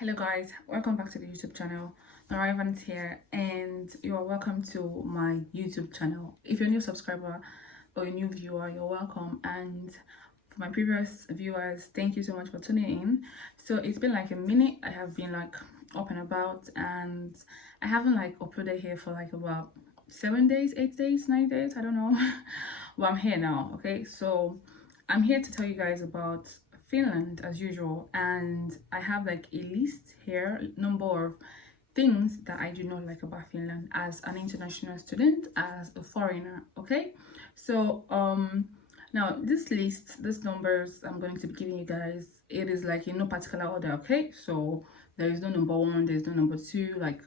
Hello guys, welcome back to the YouTube channel. Nora is here and you are welcome to my YouTube channel. If you're a new subscriber or a new viewer, you're welcome, and for my previous viewers, thank you so much for tuning in. So it's been like a minute. I have been like up and about and I haven't like uploaded here for like about 7 days, 8 days, 9 days, I don't know. Well, I'm here now. Okay, so I'm here to tell you guys about Finland as usual, and I have like a list here, number of things that I do not like about Finland as an international student, as a foreigner. Okay, so now this list, these numbers I'm going to be giving you guys, it is like in no particular order. Okay, so there is no number one, there's no number two, like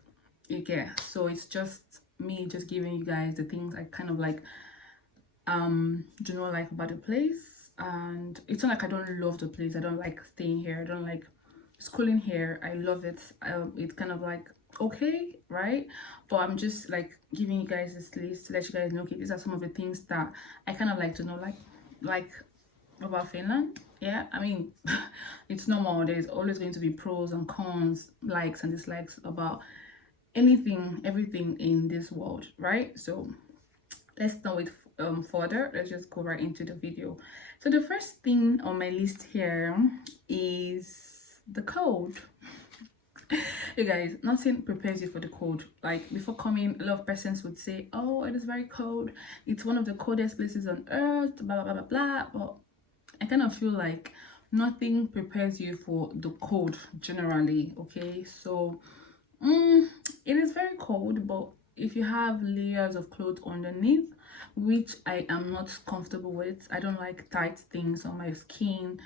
you get. So it's just me just giving you guys the things I kind of like do not like about the place. And it's not like I don't love the place, I don't like staying here, I don't like schooling here, I love it. It's kind of like okay, right? But I'm just like giving you guys this list to let you guys know, okay, these are some of the things that I kind of like to know, like about Finland. Yeah, I mean, it's normal, there's always going to be pros and cons, likes and dislikes about anything, everything in this world, right? So let's not wait further, let's just go right into the video. So the first thing on my list here is the cold. You guys, nothing prepares you for the cold. Like before coming, a lot of persons would say, oh, it is very cold, it's one of the coldest places on earth, blah blah blah blah blah. But I kind of feel like nothing prepares you for the cold generally. Okay, so it is very cold, but if you have layers of clothes underneath, which I am not comfortable with, I don't like tight things on my skin.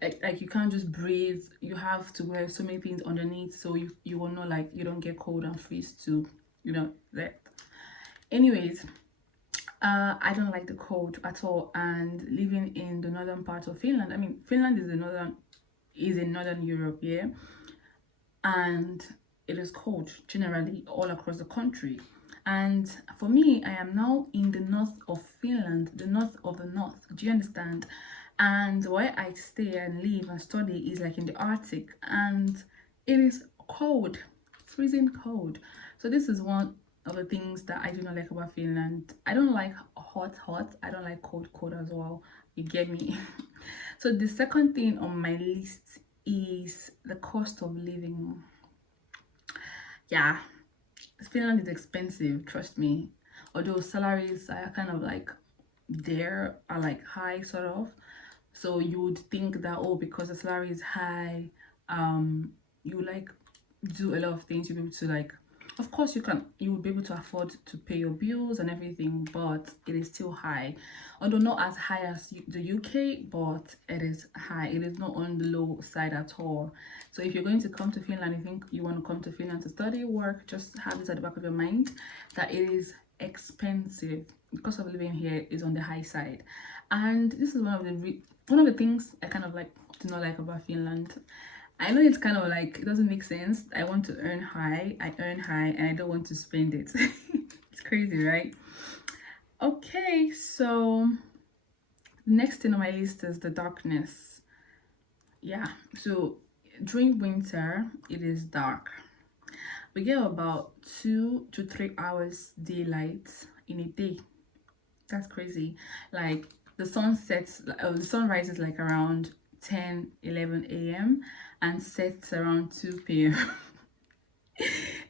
Like you can't just breathe, you have to wear so many things underneath, so you will not, like, you don't get cold and freeze to, you know, that. Anyways, I don't like the cold at all. And living in the northern part of Finland, I mean, Finland is in northern Europe, yeah, and it is cold generally all across the country. And for me, I am now in the north of Finland, the north of the north, do you understand? And where I stay and live and study is like in the Arctic, and it is cold, freezing cold. So this is one of the things that I do not like about Finland. I don't like hot, I don't like cold as well, you get me? So the second thing on my list is the cost of living. Yeah, Finland is expensive, trust me. Although salaries are kind of like there, are like high sort of. So you would think that, oh, because the salary is high, you like do a lot of things, you'll be able to, like, of course you will be able to afford to pay your bills and everything, but it is still high. Although not as high as the UK, but it is high. It is not on the low side at all. So if you're going to come to Finland, I think you want to come to Finland to study, work, just have this at the back of your mind that it is expensive. The cost of living here is on the high side. And this is one of the things I kind of like do not like about Finland. I know it's kind of like, it doesn't make sense. I want to earn high, I earn high, and I don't want to spend it. It's crazy, right? Okay, so the next thing on my list is the darkness. Yeah, so during winter, it is dark. We get about 2 to 3 hours daylight in a day. That's crazy. Like the sun rises like around 10-11 a.m. and sets around 2 p.m.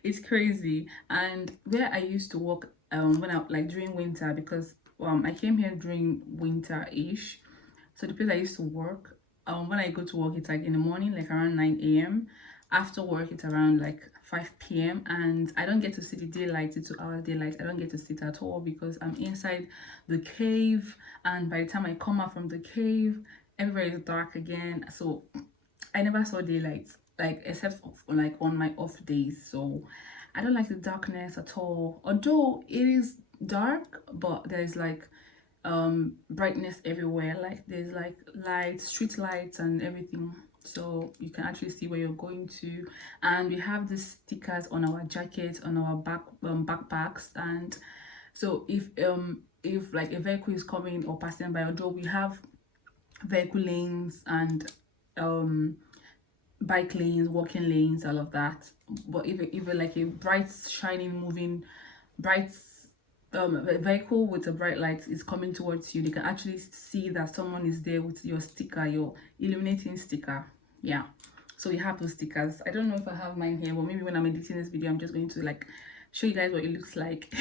It's crazy. And where I used to work when I, like, during winter, because I came here during winter-ish, so the place I used to work, when I go to work, it's like in the morning, like around 9 a.m. After work, it's around like 5 p.m. and I don't get to see the daylight, the 2 hour daylight. I don't get to sit at all because I'm inside the cave, and by the time I come out from the cave, everywhere is dark again. So I never saw daylight, like, except like on my off days. So I don't like the darkness at all. Although it is dark, but there's like brightness everywhere. Like there's like lights, street lights and everything, so you can actually see where you're going to. And we have these stickers on our jackets, on our backpacks. And so if like a vehicle is coming or passing by, although we have vehicle lanes and bike lanes, walking lanes, all of that. But if like a bright, shining, moving, bright a vehicle with a bright light is coming towards you, they can actually see that someone is there with your sticker, your illuminating sticker. Yeah, so we have those stickers. I don't know if I have mine here, but maybe when I'm editing this video, I'm just going to like show you guys what it looks like.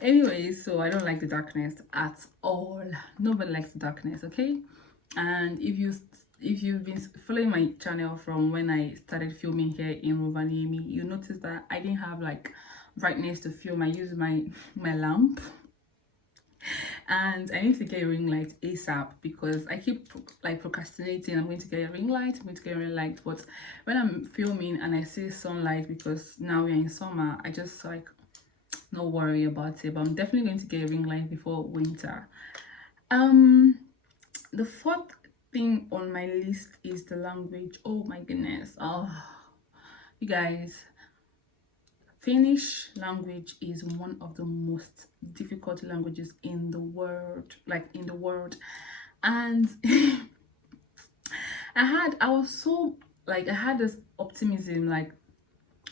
Anyway, so I don't like the darkness at all. Nobody likes the darkness, okay? And if you've been following my channel from when I started filming here in Rovaniemi, you notice that I didn't have like brightness to film. I use my lamp, and I need to get a ring light ASAP because I keep like procrastinating. I'm going to get a ring light, I'm going to get a ring light, but when I'm filming and I see sunlight, because now we're in summer, I just like no worry about it. But I'm definitely going to get a ring light before winter. The fourth thing on my list is the language. Oh my goodness. Oh, you guys, Finnish language is one of the most difficult languages in the world, and I was so like, I had this optimism, like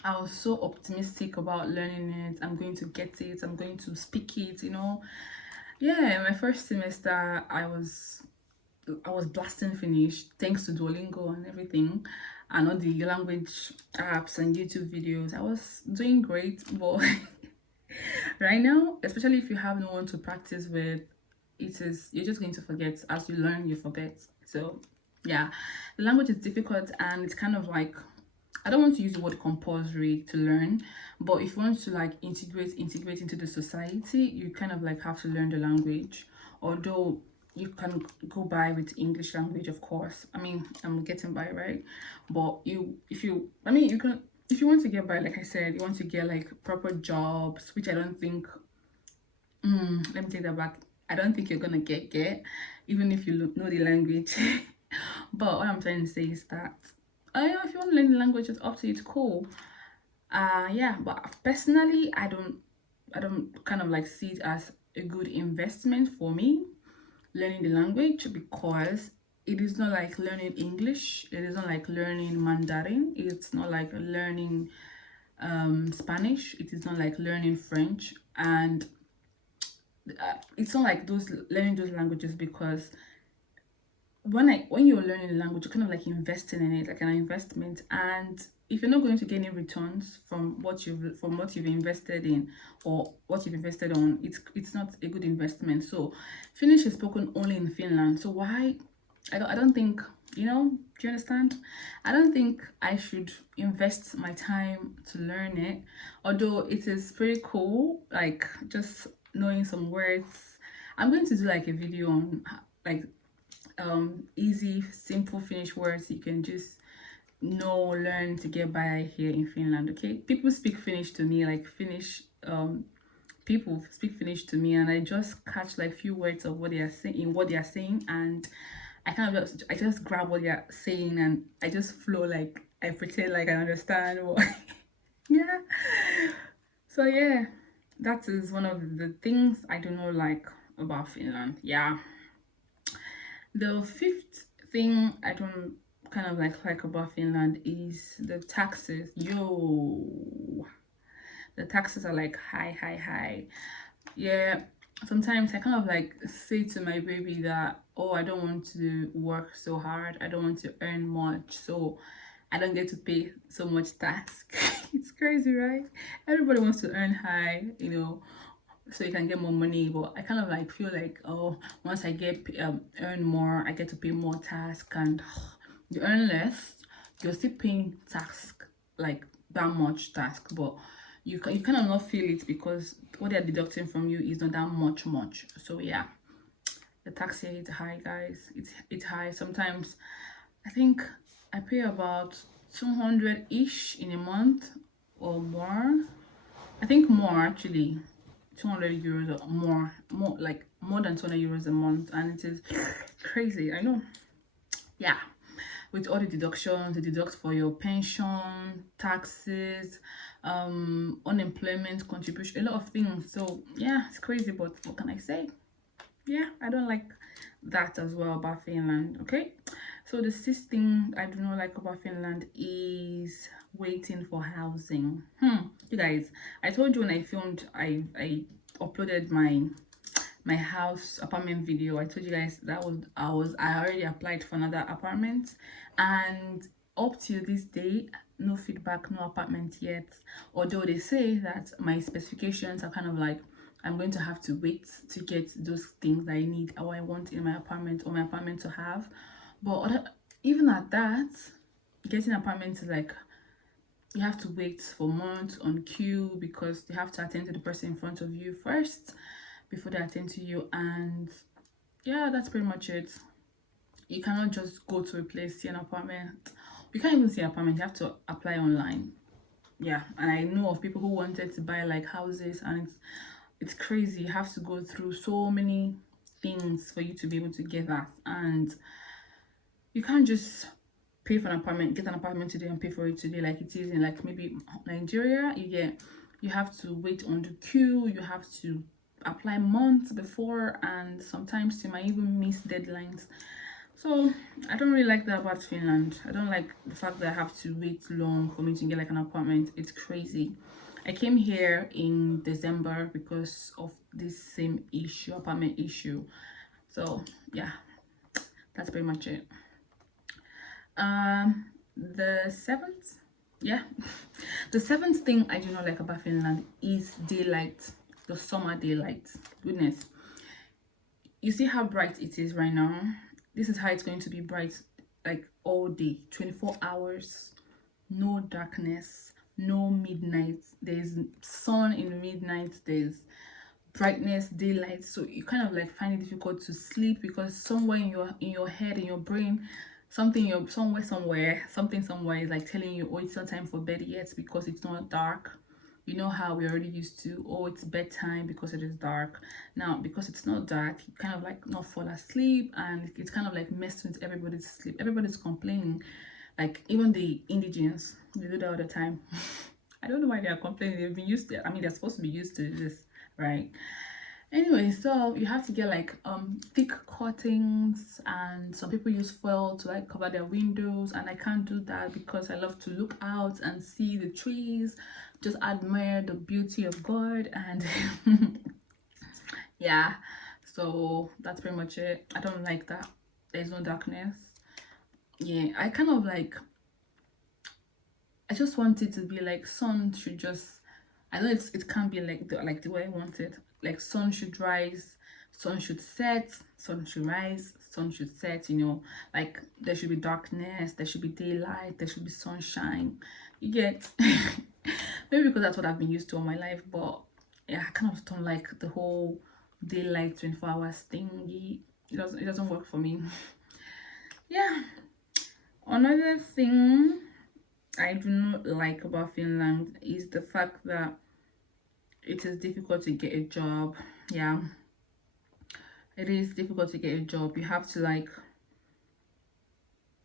I was so optimistic about learning it. I'm going to get it, I'm going to speak it, you know. Yeah, my first semester I was blasting Finnish thanks to Duolingo and everything, and all the language apps and YouTube videos. I was doing great, but right now, especially if you have no one to practice with, you're just going to forget. As you learn, you forget. So yeah, the language is difficult, and it's kind of like, I don't want to use the word compulsory to learn, but if you want to like integrate into the society, you kind of like have to learn the language. Although you can go by with English language, of course. I mean, I'm getting by, right? But you can, if you want to get by, like I said, you want to get like proper jobs, which I don't think, let me take that back. I don't think you're gonna get, even if you know the language. But what I'm trying to say is that, yeah, if you want to learn the language, it's up to you, it's cool. Yeah, but personally, I don't kind of like see it as a good investment for me, learning the language, because it is not like learning English, it is not like learning Mandarin, it's not like learning Spanish, it is not like learning French, and it's not like learning those languages, because when you're learning the language, you're kind of like investing in it, like an investment. And if you're not going to get any returns from what you've invested in, or what you've invested on, it's not a good investment. So Finnish is spoken only in Finland, so why, I don't think, you know, do you understand? I don't think I should invest my time to learn it, although it is pretty cool, like just knowing some words. I'm going to do like a video on like easy, simple Finnish words you can just learn to get by here in Finland. Okay, people speak Finnish to me, like Finnish people speak Finnish to me, and I just catch like few words of what they are saying, and I just grab what they are saying, and I just flow, like I pretend like I understand what yeah. So yeah, that is one of the things I do not like about Finland. Yeah. The fifth thing I don't kind of like about Finland is the taxes. Yo, the taxes are like high. Yeah, sometimes I kind of like say to my baby that, oh, I don't want to work so hard, I don't want to earn much, so I don't get to pay so much tax. It's crazy, right? Everybody wants to earn high, you know, so you can get more money, but I kind of like feel like, oh, once I get earn more, I get to pay more tax, and you earn less, you're still paying tax, like that much tax, but you kind of not feel it, because what they're deducting from you is not that much. So yeah, the tax here is high, guys. It's high. Sometimes I think I pay about 200-ish in a month, or more. I think more, actually. 200 euros or more like more than 200 euros a month, and it is crazy, I know. Yeah, with all the deductions, they deduct for your pension, taxes, unemployment contribution, a lot of things. So yeah, it's crazy, but what can I say? Yeah, I don't like that as well about Finland. Okay, So the sixth thing I do not like about Finland is waiting for housing. You guys, I told you when I filmed, I uploaded my house apartment video. I told you guys that I already applied for another apartment, and up till this day, no feedback, no apartment yet. Although they say that my specifications are kind of like I'm going to have to wait to get those things that I need or I want in my apartment or my apartment to have. But even at that, getting an apartment is like you have to wait for months on queue because you have to attend to the person in front of you first before they attend to you. And yeah, that's pretty much it. You cannot just go to a place, see an apartment. You can't even see an apartment, you have to apply online. Yeah, and I know of people who wanted to buy like houses, and it's crazy. You have to go through so many things for you to be able to get that. And you can't just pay for an apartment, get an apartment today and pay for it today like it is in like maybe Nigeria. You have to wait on the queue, you have to apply months before, and sometimes you might even miss deadlines. So I don't really like that about Finland. I don't like the fact that I have to wait long for me to get like an apartment. It's crazy. I came here in December because of this same issue, apartment issue. So yeah, that's pretty much it. The seventh, yeah, the seventh thing I do not like about Finland is daylight, the summer daylight. Goodness, you see how bright it is right now. This is how it's going to be bright like all day, 24 hours, no darkness, no midnight. There's sun in the midnight, there's brightness, daylight. So you kind of like find it difficult to sleep because somewhere in your head, in your brain, something somewhere is like telling you, oh, it's not time for bed yet because it's not dark. You know how we're already used to, oh, it's bedtime because it is dark. Now because it's not dark, you kind of like not fall asleep, and it's kind of like messing with everybody's sleep. Everybody's complaining, like even the indigenous, they do that all the time. I don't know why they are complaining. They've been used to, I mean, they're supposed to be used to this, right? Anyway, so you have to get like thick curtains, and some people use foil to like cover their windows, and I can't do that because I love to look out and see the trees, just admire the beauty of God. And yeah, so that's pretty much it. I don't like that there's no darkness. Yeah, I kind of like, I just want it to be like sun should just, I know it can't be like the way I want it. Like sun should rise, sun should set, sun should rise, sun should set, you know, like there should be darkness, there should be daylight, there should be sunshine. You get maybe because that's what I've been used to all my life, but yeah, I kind of don't like the whole daylight 24 hours thingy. It doesn't work for me. Yeah. Another thing I do not like about Finland is the fact that it is difficult to get a job. Yeah, it is difficult to get a job. You have to like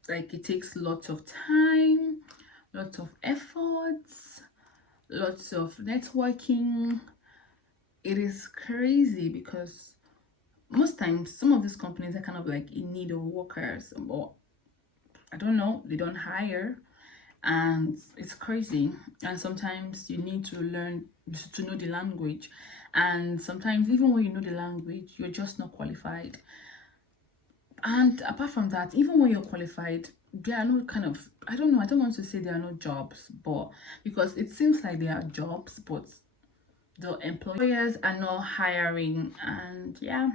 it takes lots of time, lots of efforts, lots of networking. It is crazy because most times some of these companies are kind of like in need of workers, but I don't know, they don't hire, and it's crazy. And sometimes you need to learn to know the language, and sometimes even when you know the language, you're just not qualified. And apart from that, even when you're qualified, there are no kind of, I don't know, I don't want to say there are no jobs, but because it seems like there are jobs, but the employers are not hiring. And yeah,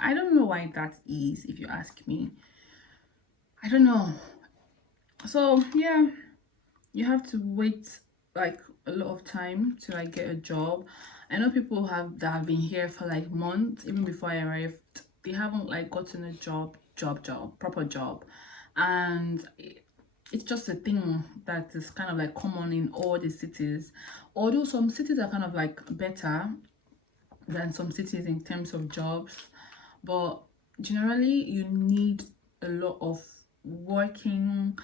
I don't know why that is, if you ask me. I don't know. So yeah, you have to wait like a lot of time to like get a job. I know people that have been here for like months even before I arrived. They haven't like gotten a proper job, and it's just a thing that is kind of like common in all the cities. Although some cities are kind of like better than some cities in terms of jobs, but generally you need a lot of working,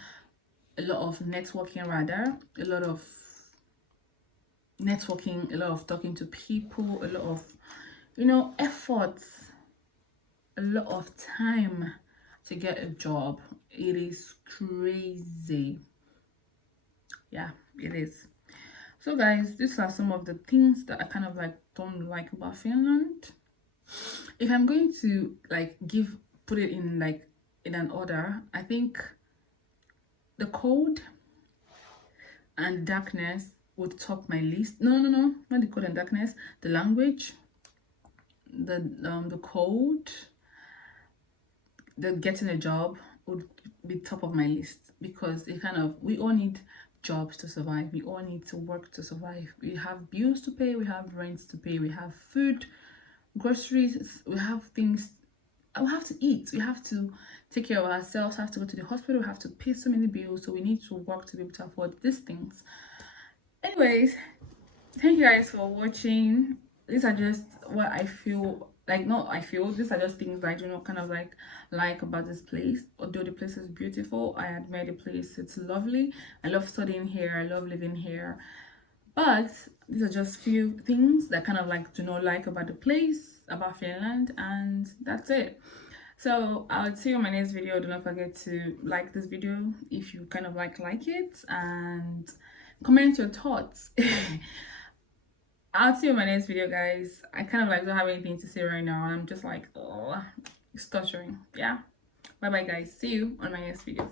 a lot of networking, a lot of networking, a lot of talking to people, a lot of, you know, efforts, a lot of time to get a job. It is crazy. Yeah, it is. So guys, these are some of the things that I kind of like don't like about Finland. If I'm going to like put it in like in an order, I think the cold and darkness would top my list. No, not the cold and darkness. The language, the cold, the getting a job would be top of my list, because it kind of, we all need jobs to survive. We all need to work to survive. We have bills to pay, we have rents to pay, we have food, groceries, we have things. We have to eat, we have to take care of ourselves, have to go to the hospital, we have to pay so many bills, so we need to work to be able to afford these things. Anyways, thank you guys for watching. These are just what I feel like, not I feel, these are just things that I do not kind of like about this place. Although the place is beautiful, I admire the place, it's lovely, I love studying here, I love living here, but these are just few things that kind of like do not like about the place, about Finland, and that's it. So I'll see you in my next video. Do not forget to like this video if you kind of like it, and comment your thoughts. I'll see you in my next video, guys. I kind of like don't have anything to say right now, and I'm just like, oh, stuttering. Yeah, bye bye guys, see you on my next video.